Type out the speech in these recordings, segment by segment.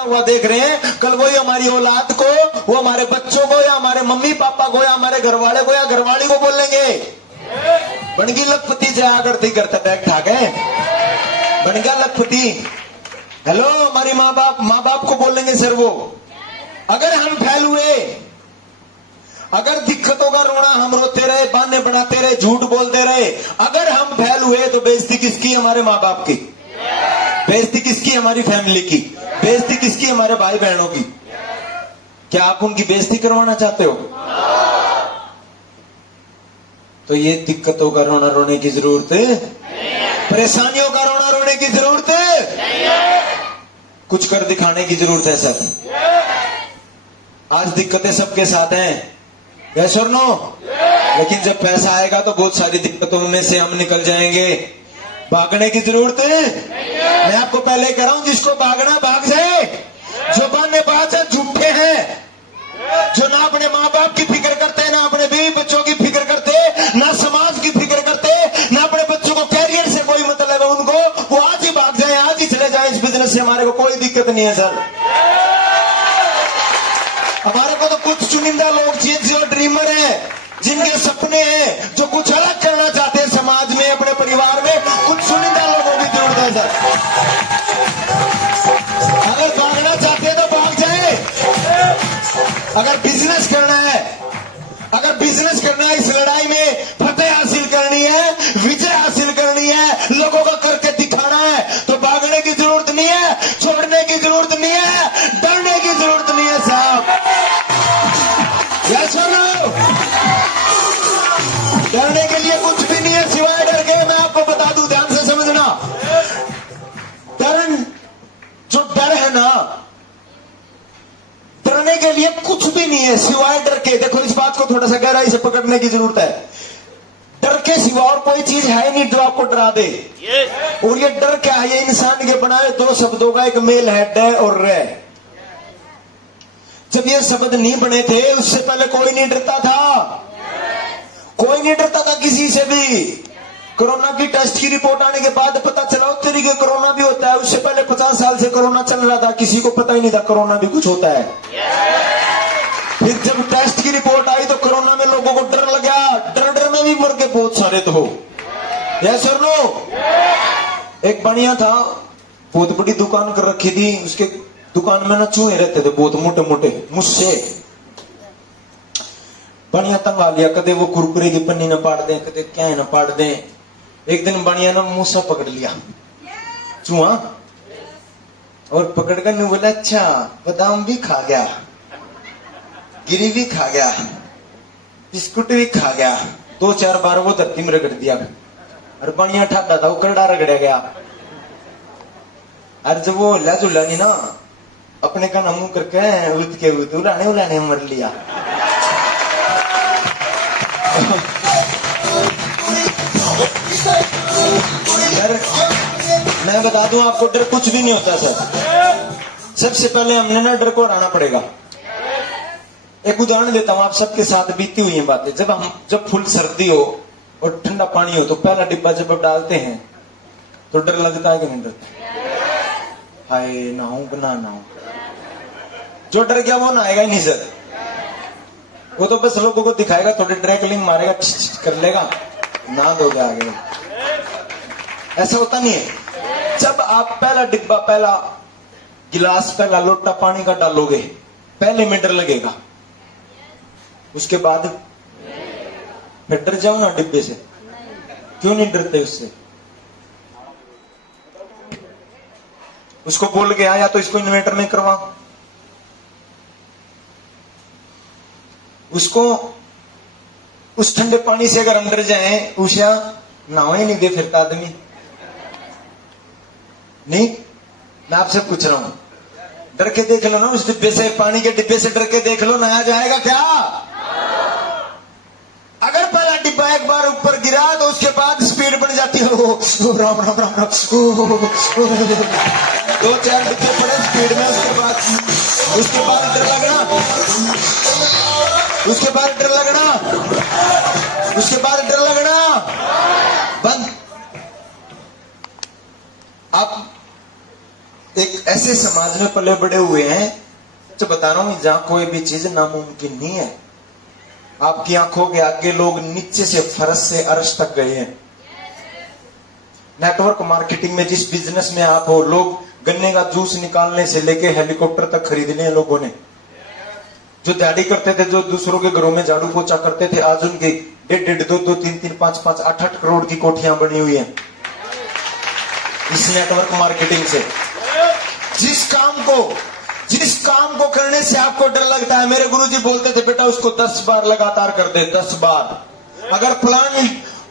हुआ देख रहे हैं, कल वही हमारी औलाद को, वो हमारे बच्चों को, या हमारे मम्मी पापा को, या हमारे घरवाले को, या घरवाली को बोलेंगे बनगी लखपति जया करती करता बैग ठा गए बन गया लखपति। हेलो, हमारी माँ बाप को बोलेंगे सर वो। अगर हम फैल हुए, अगर दिक्कतों का रोना हम रोते रहे, बहाने बनाते रहे, झूठ बोलते रहे, अगर हम फैल हुए तो बेइज्जती किसकी? हमारे माँ बाप की। बेइज्जती किसकी? हमारी फैमिली की। बेइज्जती किसकी? हमारे भाई बहनों की। क्या आप उनकी बेइज्जती करवाना चाहते हो? तो ये दिक्कतों का रोना रोने की जरूरत है, परेशानियों का रोना रोने की जरूरत है, कुछ कर दिखाने की जरूरत है सर। आज दिक्कतें सबके साथ हैं, यस और नो? लेकिन जब पैसा आएगा तो बहुत सारी दिक्कतों में से हम निकल जाएंगे। भागने की जरूरत है? मैं आपको पहले कह रहा हूं, जिसको भागना भाग जाए। जो बहानेबाज है, झूठे हैं, जो ना अपने माँ बाप की फिक्र करते, ना अपने बीवी बच्चों की फिक्र करते, ना समाज की फिक्र करते, ना अपने बच्चों को कैरियर से कोई मतलब है उनको, वो आज ही भाग जाए, आज ही चले जाए इस बिजनेस से, हमारे को कोई दिक्कत नहीं है सर। हमारे को तो कुछ चुनिंदा लोग चाहिए जो ड्रीमर है, जिनके सपने हैं, जो कुछ अलग करना चाहते हैं समाज में, अपने परिवार में, कुछ चुनिंदा लोगों की जरूरत है सर। अगर भागना चाहते हैं तो भाग जाए। अगर बिजनेस करना है, अगर बिजनेस करना है, इस लड़ाई में फतेह हासिल करनी है, विजय हासिल करनी है, लोगों को करके दिखाना है, तो भागने की जरूरत नहीं है, छोड़ने की जरूरत नहीं है, डरने की जरूरत नहीं है साहब। यस और नो? डरने के लिए कुछ भी नहीं है सिवाय डर के। मैं आपको बता दूं, ध्यान से समझना, जो डर है ना, डरने के लिए कुछ भी नहीं है सिवाय डर के। देखो, इस बात को थोड़ा सा गहराई से पकड़ने की जरूरत है। डर के सिवा और कोई चीज है नहीं जो आपको डरा दे। और ये डर क्या है? ये इंसान के बनाए दो शब्दों का एक मेल है, ड और रे। जब ये शब्द नहीं बने थे, उससे पहले कोई नहीं डरता था, कोई नहीं डरता था किसी से भी। कोरोना की टेस्ट की रिपोर्ट आने के बाद पता चला उत्तरी के कोरोना भी होता है। उससे पहले 50 साल से कोरोना चल रहा था, किसी को पता ही नहीं था कोरोना भी कुछ होता है। फिर जब टेस्ट की रिपोर्ट आई तो कोरोना में लोगों को डर लगा, डर में भी मर के बहुत सारे तो हो। यस और नो? एक बढ़िया था, बहुत बड़ी दुकान कर रखी थी, उसके दुकान में ना चूहे रहते थे बहुत मोटे मोटे, मुझसे बढ़िया तंगा लिया। कदे वो कुरकुरे की पन्नी न पाड़ दे, कदे क्या न पाड़ दे। एक दिन बढ़िया ना मूसा पकड़ लिया चूहा, और पकड़ कर बोला, अच्छा बादाम भी खा गया, गिरी भी खा गया, बिस्कुट भी खा गया। 2-4 बार वो धरती में रगड़ दिया, और बढ़िया ठाडा था, वो करड़ा रगड़ा गया। और जब वो हिला झुला नहीं ना, अपने का मुंह करके उलाने मर लिया। डर, मैं बता दूं आपको, डर कुछ भी नहीं होता सर। सबसे पहले हमने ना डर को हराना पड़ेगा। एक उदाहरण देता हूं, आप सबके साथ बीती हुई है बातें। जब फुल सर्दी हो और ठंडा पानी हो, तो पहला डिब्बा जब आप डालते हैं तो डर लगता है कि नहीं डरता? हाय नहाऊं ना नहाऊं। जो डर गया वो नहाएगा ही नहीं सर, वो तो बस लोगों को दिखाएगा, थोड़ी ड्रैकलिंग मारेगा, कर लेगा, ना दो आगे। ऐसा होता नहीं है। जब आप पहला डिब्बा, पहला गिलास, पहला लोटा पानी का डालोगे, पहले में डर लगेगा, उसके बाद फिर डर जाओ ना डिब्बे से। क्यों नहीं डरते उससे? उसको बोल के आया तो इसको इन्वर्टर में करवा, उसको उस ठंडे पानी से अगर अंदर जाए, उषा नहाओ ही नहीं दे फिरता आदमी नहीं। मैं आपसे पूछ रहा हूं, डर के देख लो ना उस डिब्बे से, पानी के डिब्बे से डर के देख लो, नहाया जाएगा क्या? अगर पहला डिब्बा एक बार ऊपर गिरा तो उसके बाद स्पीड बढ़ जाती है। राम राम राम राम, 2-4 डिब्बे पड़े स्पीड में, उसके बाद डर लगना, उसके बाद डर लगना, उसके बाद डर लगना बंद। आप एक ऐसे समाज में पले बड़े हुए हैं, तो बता रहा हूं जहां कोई भी चीज नामुमकिन नहीं है। आपकी आंखों के आगे लोग नीचे से फर्श से अर्श तक गए हैं। नेटवर्क मार्केटिंग में जिस बिजनेस में आप हो, लोग गन्ने का जूस निकालने से लेके हेलीकॉप्टर तक खरीद लिए लोगों ने। जो दिहाड़ी करते थे, जो दूसरों के घरों में झाड़ू पोछा करते थे, आज उनके 1.5, 2, 3, 5, 8 करोड़ की कोठियां बनी हुई हैं इस नेटवर्क मार्केटिंग से। जिस काम को करने से आपको डर लगता है, मेरे गुरुजी बोलते थे बेटा उसको 10 बार लगातार कर दे, 10 बार। अगर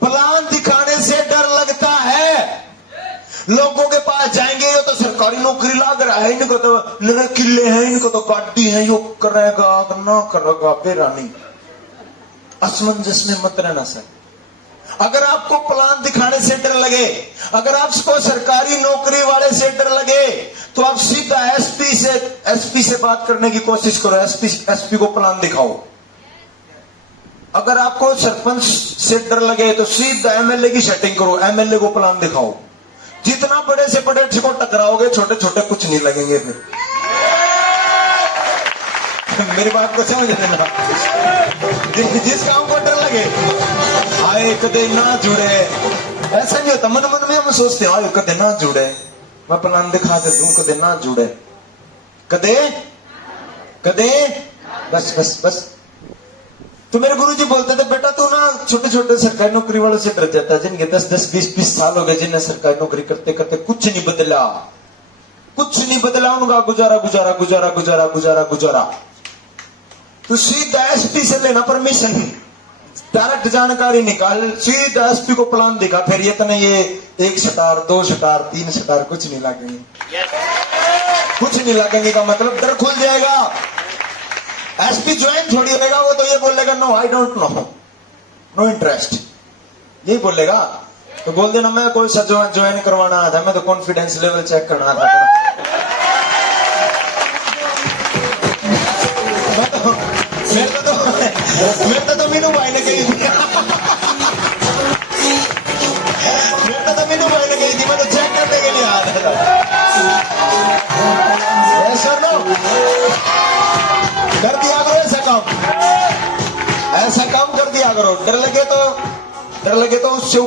प्लान दिखाने से डर लगता है, लोगों के पास जाएंगे, ये तो सरकारी नौकरी लग रहा है, इनको तो नरे किले हैं, इनको तो गाड़ी है, यो करेगा ना करेगा, बेरानी असमंजस में मत रहना सर। अगर आपको प्लान दिखाने से डर लगे, अगर आपको सरकारी नौकरी वाले से डर लगे, तो आप सीधा एसपी से बात करने की कोशिश करो। एसपी को प्लान दिखाओ। अगर आपको सरपंच से डर लगे तो सीधा एमएलए की सेटिंग करो, एमएलए को प्लान दिखाओ। जितना बड़े से बड़े को टकराओगे, छोटे छोटे कुछ नहीं लगेंगे फिर। मेरी बात को समझ लेना। जिस काम को डर लगे, आए कदे ना जुड़े, ऐसा नहीं होता। मन मन में हम सोचते हैं आए कदे ना जुड़े, मैं प्लान दिखा दे दूं, कदे ना जुड़े, कदे बस बस बस। तो मेरे गुरुजी बोलते थे बेटा तू ना छोटे छोटे सरकारी नौकरी वालों से डर जाता है, जिनके 10-10, 20-20 साल हो गए, जिन्हें सरकारी नौकरी करते करते कुछ नहीं बदला, उनका गुजारा। तो सीधा एसपी से लेना परमिशन, डायरेक्ट जानकारी निकाल, सीधा एसपी को प्लान दिखा, फिर ये तो नहीं, ये 1 स्टार 2 स्टार 3 स्टार कुछ नहीं लगेंगे का मतलब डर खुल जाएगा। एसपी ज्वाइन थोड़ी होगा, वो तो ये बोलेगा no I don't know, no interest, यही बोलेगा। तो बोल देना मैं कोई सा ज्वाइन करवाना आया था, मैं तो कॉन्फिडेंस लेवल चेक करना था। मेरे तो मीनू भाई ने कही थी, मैं तो चेक करने के लिए आया था। कर दिया करो ऐसा काम कर दिया करो। डर लगे तो उससे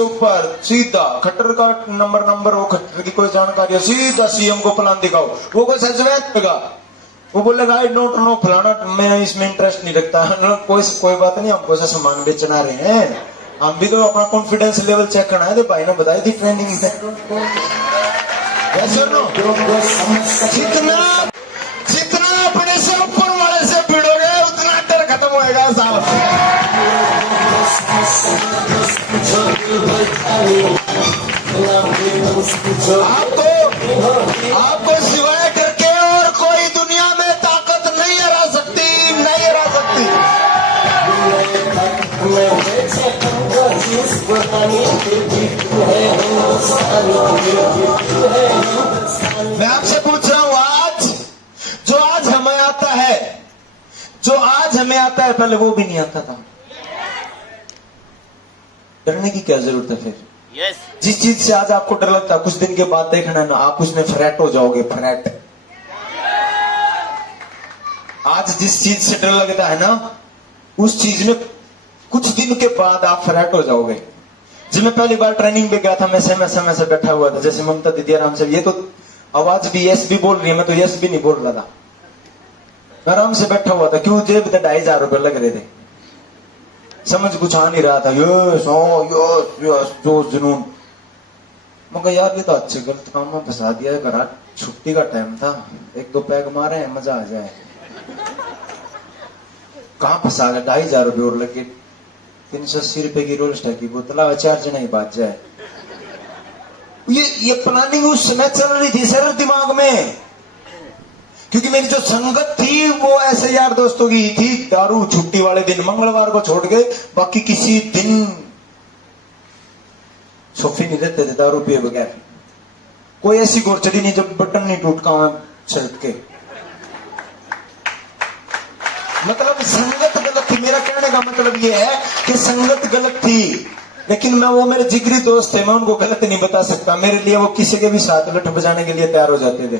ऊपर सीधा खट्टर का नंबर, वो खट्टर की कोई जानकारी हो, सीधा सीएम को प्लान दिखाओ। वो कोई सजवैत होगा, वो बोलेगा आई डोंट नो फलाना, मैं इसमें इंटरेस्ट नहीं रखता। कोई बात नहीं, हमको से सामान बेचना रहे हैं, हम भी तो अपना कॉन्फिडेंस लेवल चेक करना है। तो भाई ने बताई थी ट्रेनिंग में, जितना अपने से ऊपर वाले से भिड़ोगे उतना डर खत्म होएगा साहब। आपको सिवाय डर के और कोई दुनिया में ताकत नहीं हरा सकती। मैं आपसे पूछ रहा हूं, जो आज हमें आता है पहले वो भी नहीं आता था। डरने की क्या जरूरत है फिर? जिस चीज से आज आपको डर लगता है, कुछ दिन के बाद देखना ना आप उसमें फ्रैट हो जाओगे। फ्रैट आज जिस चीज से डर लगता है ना, उस चीज में कुछ दिन के बाद आप फ्रैट हो जाओगे। जब मैं पहली बार ट्रेनिंग पे गया था, मैं समय से बैठा हुआ था, जैसे ममता दीदी आराम से, ये तो आवाज भी यस भी बोल रही है, मैं तो यस भी नहीं बोल रहा था, मैं आराम से बैठा हुआ था। क्यों? जेब में 2,500 रुपए लग रहे थे, समझ कुछ आ नहीं रहा था। जो जुनून, मैं कहा यार ये तो अच्छे गलत काम में फंसा दिया है। घर छुट्टी का टाइम था, 1-2 पैग मारे हैं, मजा आ जाए। कहाँ फंसा गया? 2,500 रुपए और लगे, 380 रुपए की रोल स्टैक की बोतल, 4 जना ही बात जाए। ये प्लानिंग उस समय चल रही थी सर दिमाग में, क्योंकि मेरी जो संगत थी वो ऐसे यार दोस्तों की थी। दारू छुट्टी वाले दिन, मंगलवार को छोड़ के बाकी किसी दिन सोफी नहीं देते थे दारू पिए बगैर। कोई ऐसी गोरचड़ी नहीं जब बटन नहीं टूटका शर्ट के। मतलब संगत गलत थी। मेरा कहने का मतलब ये है कि संगत गलत थी, लेकिन मैं, वो मेरे जिगरी दोस्त थे, मैं उनको गलत नहीं बता सकता। मेरे लिए वो किसी के भी साथ लठ बजाने के लिए तैयार हो जाते थे।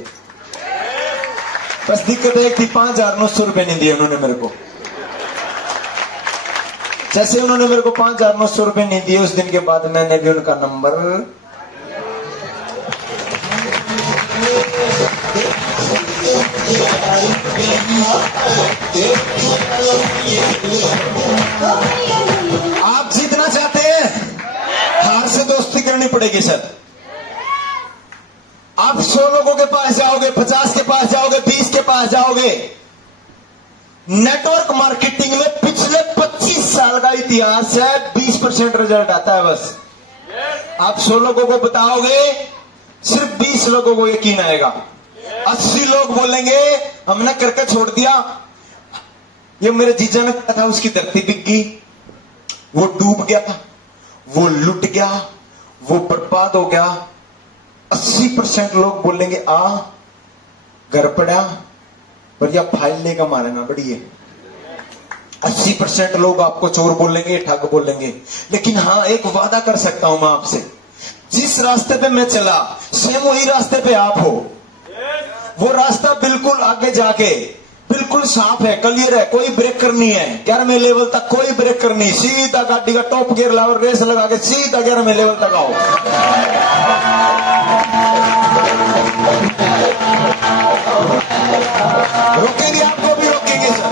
बस दिक्कत एक थी, 5,900 रुपए नहीं दिए उन्होंने मेरे को। जैसे उन्होंने मेरे को 5,900 रुपए नहीं दिए, उस दिन के बाद मैंने भी उनका नंबर आप जीतना चाहते हैं, हार से दोस्ती करनी पड़ेगी सर। आप 100 लोगों के पास जाओगे, 50 के पास जाओगे, 20 के पास जाओगे। नेटवर्क मार्केटिंग में पिछले 25 साल का इतिहास है, 20% रिजल्ट आता है बस। आप 100 लोगों को बताओगे, सिर्फ 20 लोगों को यकीन आएगा। 80 लोग बोलेंगे हमने करके छोड़ दिया, ये मेरे जीजा ने कहा था, उसकी धरती बिक गई, वो डूब गया, वो लुट गया, वो बर्बाद हो गया। 80% लोग बोलेंगे आ घर पड़ा पर या फाइल लेकर मारेगा बढ़िए। 80% लोग आपको चोर बोलेंगे, ठग बोलेंगे। लेकिन हाँ, एक वादा कर सकता हूं मैं आपसे, जिस रास्ते पे मैं चला सेम वही रास्ते पे आप हो। वो रास्ता बिल्कुल आगे जाके बिल्कुल साफ है, क्लियर है, कोई ब्रेकर नहीं है। 11वें लेवल तक कोई ब्रेकर नहीं, सीधा गाड़ी का टॉप गियर लाओ, रेस लगा के सीधा 11वें लेवल तक आओ। रोकेंगे आपको भी रोकेंगे सर,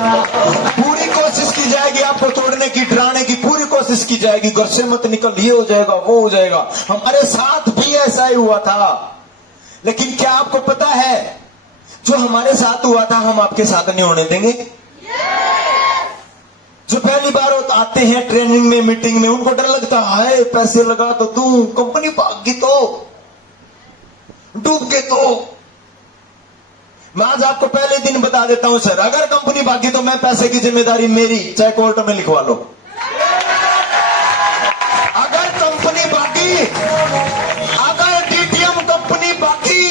पूरी कोशिश की जाएगी आपको तोड़ने की, डराने की पूरी कोशिश की जाएगी। घर से मत निकल, ये हो जाएगा वो हो जाएगा। हमारे साथ भी ऐसा ही हुआ था, लेकिन क्या आपको पता है जो हमारे साथ हुआ था हम आपके साथ नहीं होने देंगे। जो पहली बार आते हैं ट्रेनिंग में, मीटिंग में, उनको डर लगता है पैसे लगा तो दूं, कंपनी भागी तो, डूब के तो। मैं आज आपको पहले दिन बता देता हूं सर, अगर कंपनी भागी तो मैं पैसे की जिम्मेदारी मेरी, चाहे कोर्ट में लिखवा लो। अगर कंपनी भागी, अगर डीटीएम कंपनी भागी,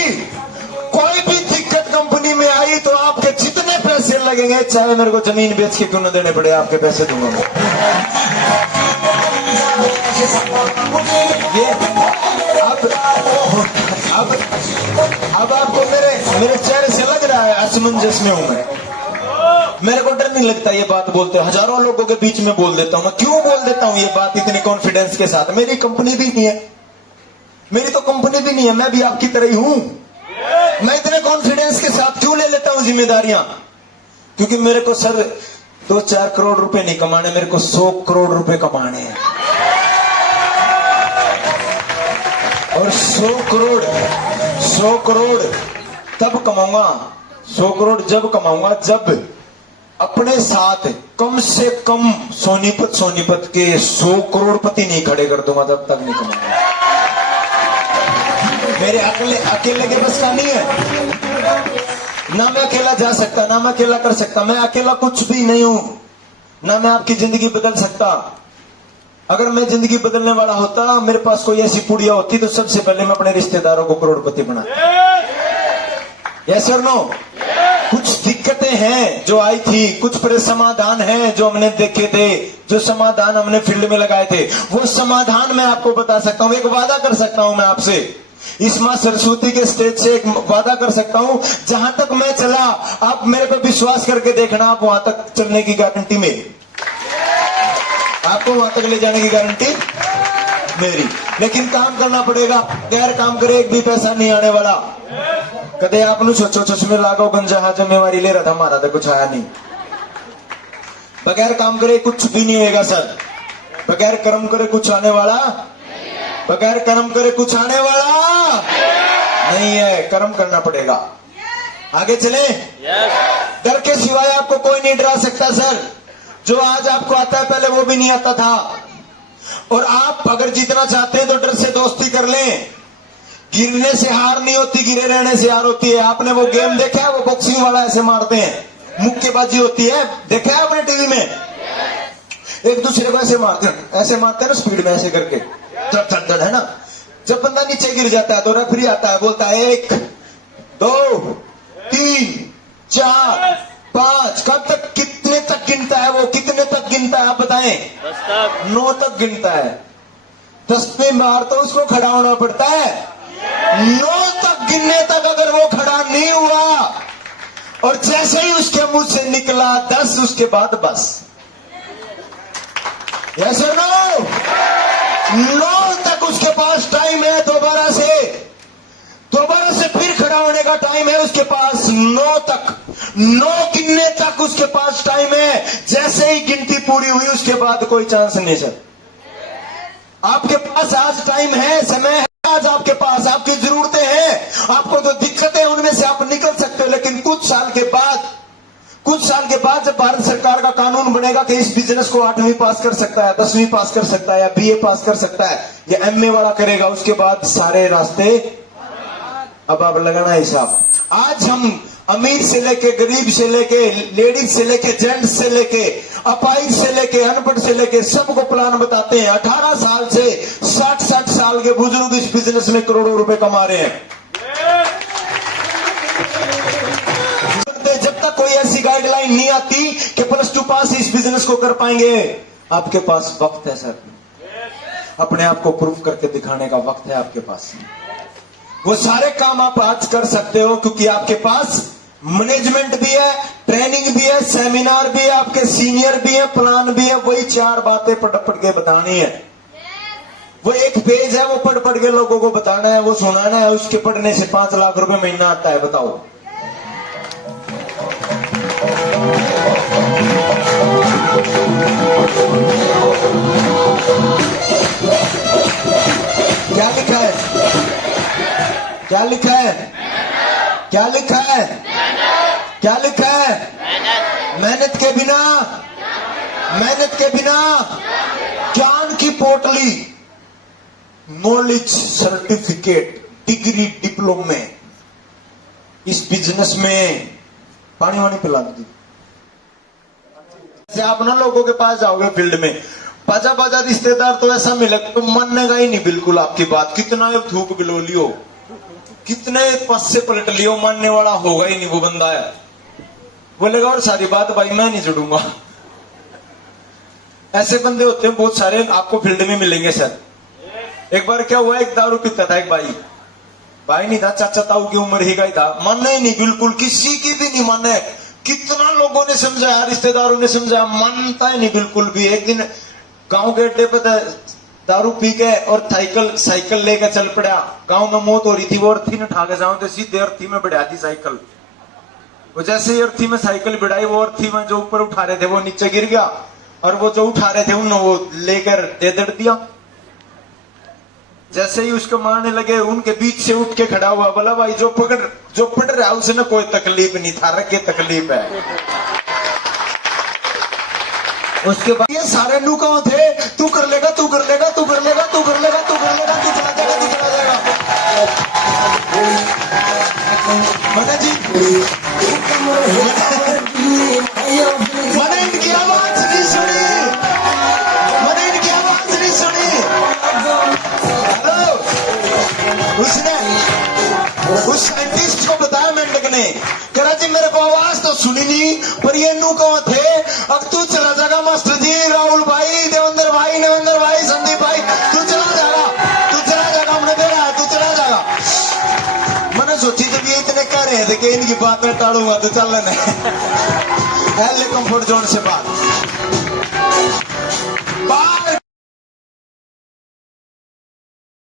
कोई भी दिक्कत कंपनी में आई तो आपके जितने पैसे लगेंगे, चाहे मेरे को जमीन बेच के क्यों न देने पड़े, आपके पैसे दूंगा मैं। ये अब आपको मेरे चेहरे से लग रहा है असमंजस में हूं मैं। मेरे को डर नहीं लगता ये बात बोलते, हजारों लोगों के बीच में बोल देता हूं। मैं क्यों बोल देता हूं ये बात इतनी कॉन्फिडेंस के साथ? मेरी कंपनी भी नहीं है, मेरी तो कंपनी भी नहीं है, मैं भी आपकी तरह ही हूं। मैं इतने कॉन्फिडेंस के साथ क्यों ले लेता हूं जिम्मेदारियां? क्योंकि मेरे को सर 2-4 करोड़ रुपए नहीं कमाने, मेरे को 100 करोड़ रुपए कमाने हैं। और 100 करोड़ तब कमाऊंगा, 100 करोड़ जब कमाऊंगा जब अपने साथ कम से कम सोनीपत के 100 करोड़पति नहीं खड़े कर दूंगा, तब तक नहीं कमाऊंगा। मेरे अकेले के बस का नहीं है। ना मैं अकेला जा सकता, ना मैं अकेला कर सकता, मैं अकेला कुछ भी नहीं हूं। ना मैं आपकी जिंदगी बदल सकता। अगर मैं जिंदगी बदलने वाला होता, मेरे पास कोई ऐसी पुड़िया होती, तो सबसे पहले मैं अपने रिश्तेदारों को करोड़पति बना। यस और नो? कुछ दिक्कतें हैं जो आई थी, कुछ समाधान हैं जो हमने देखे थे, जो समाधान हमने फील्ड में लगाए थे, वो समाधान मैं आपको बता सकता हूं। एक वादा कर सकता हूं मैं आपसे, इस मां सरस्वती के स्टेज से एक वादा कर सकता हूं, जहां तक मैं चला आप मेरे पे विश्वास करके देखना, आप वहां तक चलने की गारंटी मेरी, आपको वहां तक ले जाने की गारंटी मेरी। लेकिन काम करना पड़ेगा, गैर काम करे एक भी पैसा नहीं आने वाला। कदे आप सोचो चश्मे लागो गंजा जिम्मेवारी ले रहा था, हमारा तो कुछ आया नहीं। बगैर काम करे कुछ भी नहीं होएगा सर, बगैर कर्म करे कुछ आने वाला, बगैर कर्म करे कुछ आने वाला नहीं है। कर्म करना पड़ेगा। आगे चले। डर के सिवाय आपको कोई नहीं डरा सकता सर। जो आज आपको आता है पहले वो भी नहीं आता था। और आप अगर जीतना चाहते हैं तो डर से दोस्ती कर लें। गिरने से हार नहीं होती, गिरे रहने से हार होती है। आपने वो गेम देखा है, वो बॉक्सिंग वाला ऐसे मारते हैं, मुक्केबाजी होती है, देखा है आपने टीवी में? एक दूसरे को ऐसे मारते हैं ना, स्पीड में ऐसे करके, धड़ है ना। जब बंदा नीचे गिर जाता है तो रेफरी आता है, बोलता है 1 2 3 4 5। कब तक, कितने तक गिनता है वो? कितने तक गिनता है आप बताएं? 9 तक गिनता है। 10 पे मार तो उसको खड़ा होना पड़ता है। 9 तक गिनने तक अगर वो खड़ा नहीं हुआ, और जैसे ही उसके मुंह से निकला 10 उसके बाद बस। यस और नो? 9 तक उसके पास टाइम है, दोबारा से फिर खड़ा होने का टाइम है उसके पास। 9 तक, 9 गिनने तक उसके पास टाइम है। जैसे ही गिनती पूरी हुई उसके बाद कोई चांस नहीं सर। आपके पास आज टाइम है, समय है आज आपके पास। आपकी जरूरतें हैं, आपको जो दिक्कतें हैं उनमें से आप निकल सकते हो। लेकिन कुछ साल के बाद जब भारत सरकार का कानून बनेगा कि इस बिजनेस को 8वीं पास कर सकता है, 10वीं पास कर सकता है, या बीए पास कर सकता है, या एमए वाला करेगा, उसके बाद सारे रास्ते अब आप लगाना हिसाब। आज हम अमीर से लेके, गरीब से लेके, लेडीज से लेके, जेंट्स से लेके, अपाहिज से लेके, अनपढ़ से लेके सबको प्लान बताते हैं। 18 साल से 60 साल के बुजुर्ग इस बिजनेस में करोड़ों रुपए कमा रहे हैं। जब तक कोई ऐसी गाइडलाइन नहीं आती कि +2 पास इस बिजनेस को कर पाएंगे, आपके पास वक्त है सर। अपने आप को प्रूफ करके दिखाने का वक्त है आपके पास। वो सारे काम आप आज कर सकते हो क्योंकि आपके पास मैनेजमेंट भी है, ट्रेनिंग भी है, सेमिनार भी है, आपके सीनियर भी है, प्लान भी है। वही 4 बातें पढ़ के बतानी है। वो एक पेज है, वो पढ़ के लोगों को बताना है, वो सुनाना है। उसके पढ़ने से 5 लाख रुपए महीना आता है, बताओ। क्या लिखा है? क्या लिखा है? क्या लिखा है? क्या लिखा है? मेहनत के बिना ज्ञान की पोटली, नॉलेज सर्टिफिकेट, डिग्री, डिप्लोमे, इस बिजनेस में पानी वानी पिला दी। आप ना लोगों के पास जाओगे फील्ड में, बाजा रिश्तेदार तो ऐसा मिले तो मानेगा ही नहीं बिल्कुल आपकी बात। कितना थूक बिलो लियो, कितने पस से पलट लियो, मानने वाला होगा ही नहीं वो बंदा है। बोलेगा और सारी बात भाई मैं नहीं जुड़ूंगा। ऐसे बंदे होते हैं बहुत सारे, आपको फील्ड में मिलेंगे सर। एक बार क्या हुआ, एक दारू पीता था एक भाई नहीं था, चाचा ताऊ की उम्र ही का ही था। मानना ही नहीं बिल्कुल, किसी की भी नहीं माने। कितना लोगों ने समझाया, रिश्तेदारों ने समझाया, मानता ही नहीं बिल्कुल भी। एक दिन गांव के अड्डे पर दारू पी के और साइकिल लेकर चल पड़ा। गांव में मौत हो रही थी, वो अर्थी ने उठा के जाऊं तो सीधे अर्थी में बढ़ा दी साइकिल। वो जैसे ही अर्थी में साइकिल बढ़ाई, वो अर्थी में जो ऊपर उठा रहे थे वो नीचे गिर गया, और वो जो उठा रहे थे उन्होंने वो लेकर दे दिया। जैसे ही उसको मारने लगे, उनके बीच से उठ के खड़ा हुआ, बोला भाई जो पढ़ रहा है उसने कोई तकलीफ नहीं था, रखे तकलीफ है। उसके बाद ये सारे नू कौन थे, तू कर लेगा, तू कर लेगा, तू कर लेगा, तू कर लेगा, तू कर लेगा, तू चला जाएगा, तू चला जाएगा। मना जी, मैंने इनकी आवाज नहीं सुनी, मैंने इनकी आवाज नहीं सुनी। हेलो, उसने उस साइंटिस्ट को बताया मेंढक ने, करा जी मेरे को आवाज तो सुनी नहीं, पर ये नू कौन थे। अब तू चला जाएगा मास्टर जी, राहुल भाई, देवेंद्र भाई, संदीप भाई, तू चला जाएगा, हमने देखा है, तू चला जाएगा। मैंने सोची जब ये इतने कह रहे थे कि इनकी बात में टाड़ूंगा तो चल लेने कंफर्ट जोन से बात।